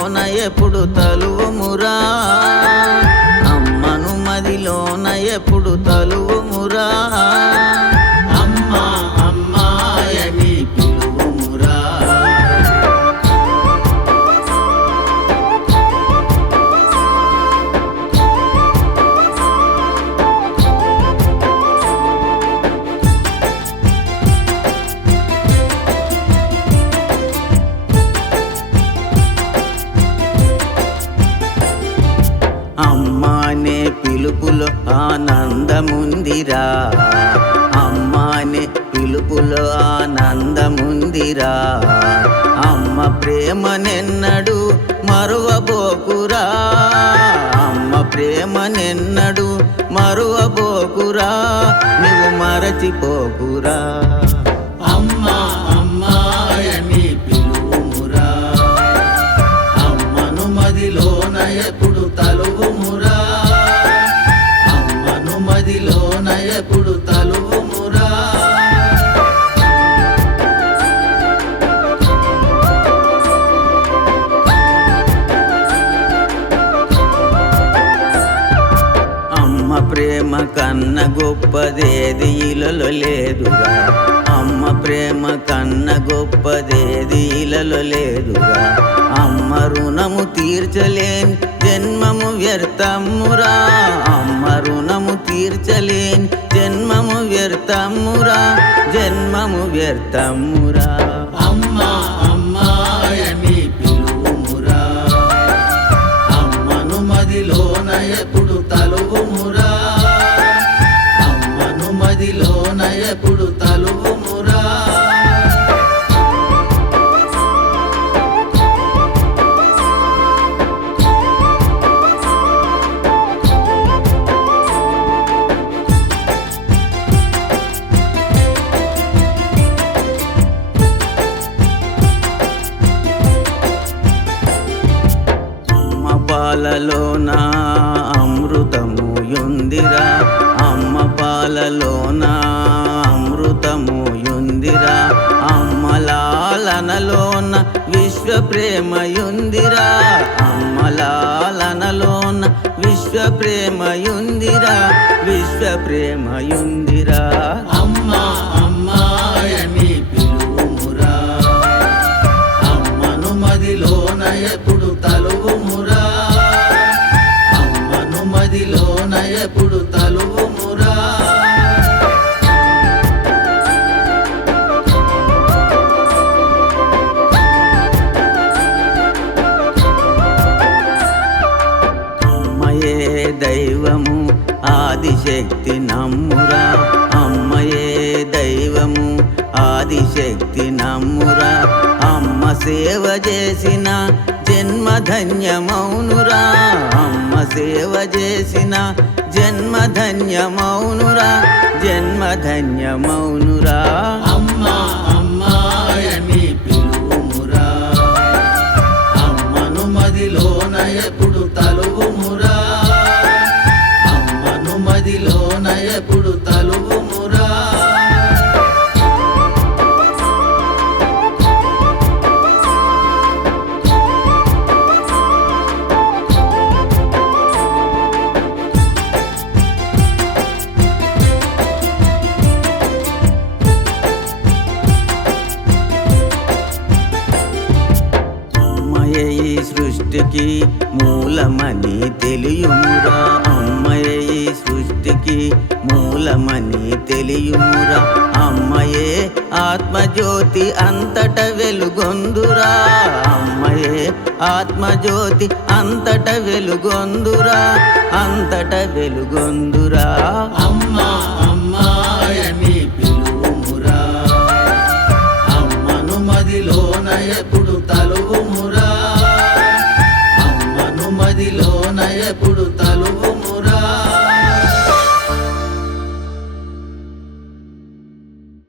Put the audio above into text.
మదిలోన ఎప్పుడు తలువుమురా, అమ్మను మదిలోన ఎప్పుడు తలువుమురా, అమ్మా అమ్మాయని పిలువుమురా. అమ్మానే పిలుపులో ఆనందముందిరా, అమ్మానే పిలుపులో ఆనందముందిరా. అమ్మ ప్రేమనెన్నడు మరువబోకురా, అమ్మ ప్రేమనెన్నడు మరువబోకురా, నువ్వు మరచిపోకురా. అమ్మా అమ్మాయని పిలువుమురా, అమ్మను మదిలోన ఎప్పుడు తలువుమురా, అమ్మను మదిలోన ఎప్పుడు తలువుమురా. అమ్మ ప్రేమ కన్న గొప్పదేది ఇలలో లేదురా, అమ్మ ప్రేమ కన్న గొప్పదేది ఇలలో లేదురా. అమ్మ రుణము తీర్చలేని జన్మము వ్యర్థమురా, అమ్మ రుణము తీర్చలేని జన్మము వ్యర్థమురా, జన్మము వ్యర్థమురా. అమ్మా అమ్మాయని పిలువుమురా, అమ్మను మదిలోన ఎప్పుడు తలువుమురా, అమ్మను మదిలోన ఎప్పుడు తలువుమురా. పాలలోన అమృతము యుందిరా, అమ్మ పాలలోన అమృతము యుందిరా. అమ్మ లాలనలోన విశ్వ ప్రేమ యుందిరా, అమ్మ లాలనలోన విశ్వ ప్రేమ యుందిరా, విశ్వ ప్రేమ యుందిరా. అమ్మా అమ్మాయని పిలువుమురా, అమ్మను మదిలోన ఎప్పుడు తలువుమురా, అమ్మను మదిలోన ఎప్పుడు తలువుమురా. అమ్మయే దైవము ఆదిశక్తి నమ్మురా, అమ్మయే దైవము ఆదిశక్తి నమ్మురా. అమ్మ సేవ చేసిన జన్మధన్యమౌనురా, అమ్మ సేవ చేసిన జన్మధన్యమౌనురా, జన్మధన్యమౌనురా. అమ్మా అమ్మాయని పిలువుమురా, అమ్మను మదిలోన ఎప్పుడు తలువుమురా, అమ్మను మదిలోన ఎప్పుడు తలువుమురా. అమ్మయే ఈ సృష్టికి మూలమని తెలియుమురా, అమ్మయే ఈ సృష్టికి మూలమని తెలియుమురా. అమ్మయే ఆత్మజ్యోతి అంతట వెలుగొందురా, అమ్మయే ఆత్మజ్యోతి అంతట వెలుగొందురా, అంతట వెలుగొందురా. అమ్మా అమ్మాయని పిలువుమురా, అమ్మను మదిలోన ఎప్పుడు తలువు